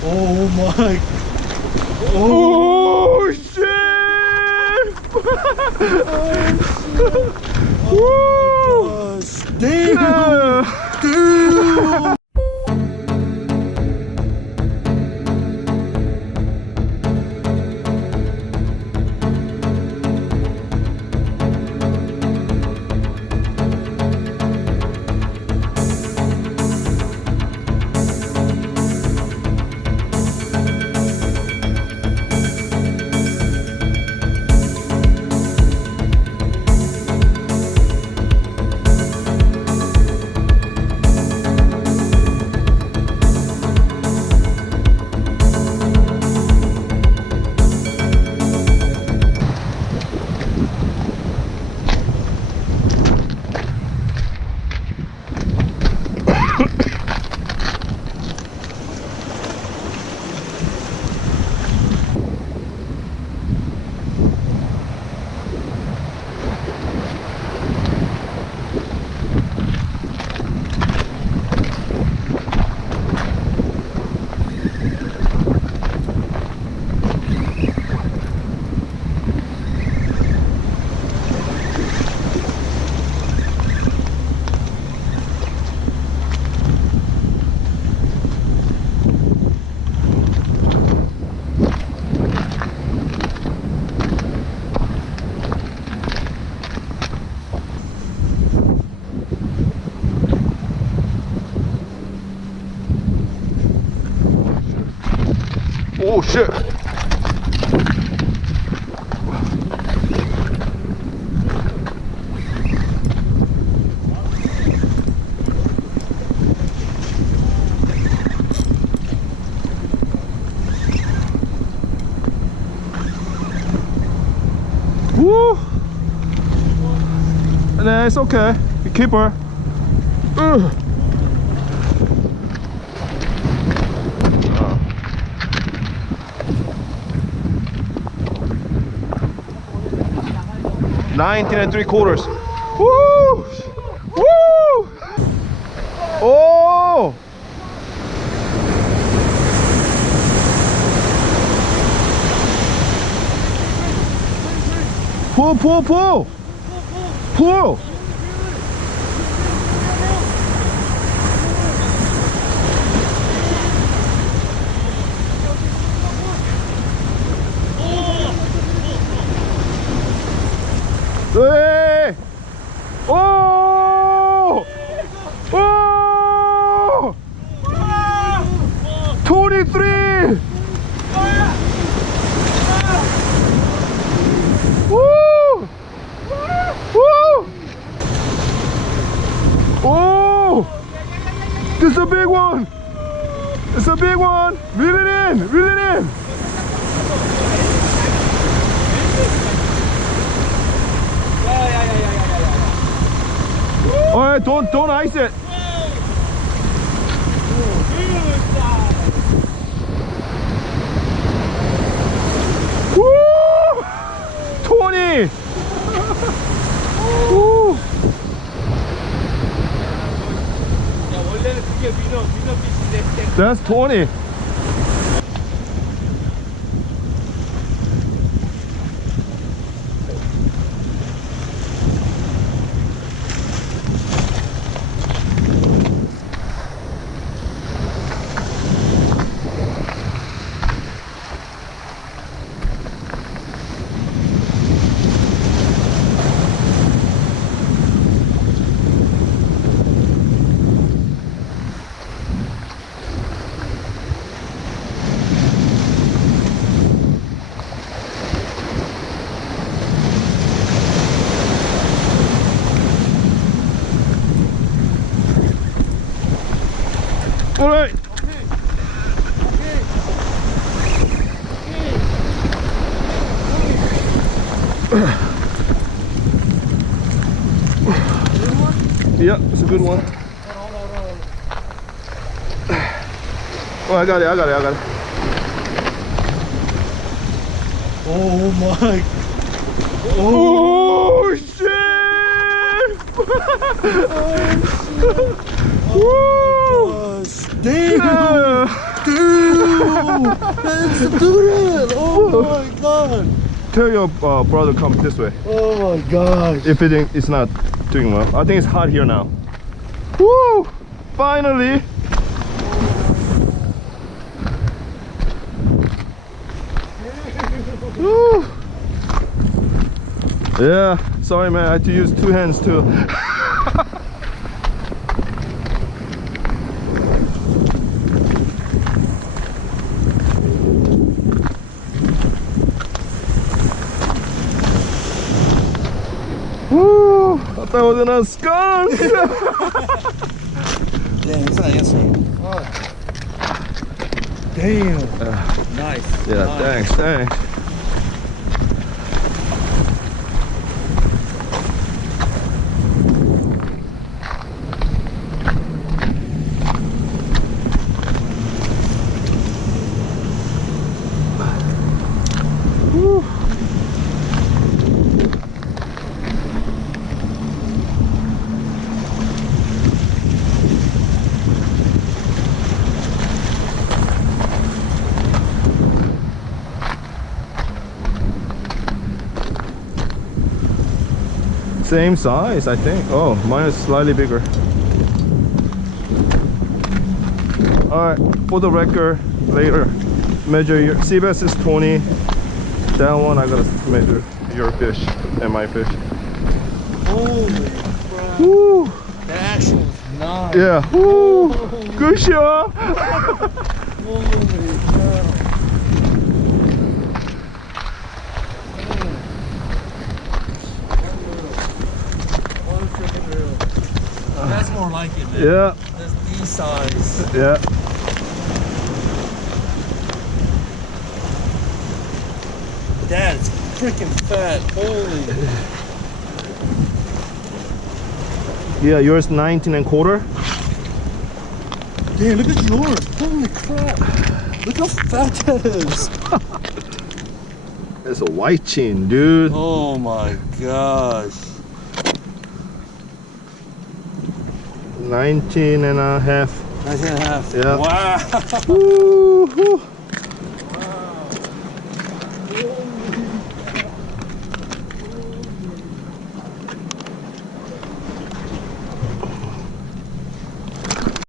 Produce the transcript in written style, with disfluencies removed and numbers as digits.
Oh my. Oh shit! Oh my gosh. Damn. Dude. Oh shit! Woo! Nah, it's okay. You keep her. Ugh. 19 3/4. Woo! Woo! Oh! Pull, pull, pull! Pull! Hey! Oh! Oh! 23! Woo! Woo! Oh! This is a big one! It's a big one! Reel it in! Reel it in! Alright, don't ice it. Woo! 20! Woo! That's 20. All right. Yeah, it's a good one. Oh, I got it. Oh my. Oh shit! Oh my gosh. Damn. Let's do that! Oh my god! Tell your brother come this way. Oh my gosh! If it's not doing well. I think it's hot here now. Woo! Finally! Woo! Yeah, sorry man, I had to use 2 hands too. Woo! I thought it was in a skunk! Damn, it's not answering. Oh. Damn. Nice. Yeah, nice. thanks. Woo. Same size, I think. Oh, mine is slightly bigger. Alright, for the record, later, measure your CBS is 20. That one I gotta measure your fish and my fish. Holy crap. Woo! That action was nice. Yeah. Woo! Good shot! Holy cow. That's more like it, man. Yeah. That's the size. Yeah. That's freaking fat. Holy. Yeah, yours 19 and quarter. Damn, look at yours. Holy crap. Look how fat that is. That's a white chin, dude. Oh my gosh. 19 and a half. 19 and a half. Yeah. Wow. Woo-hoo.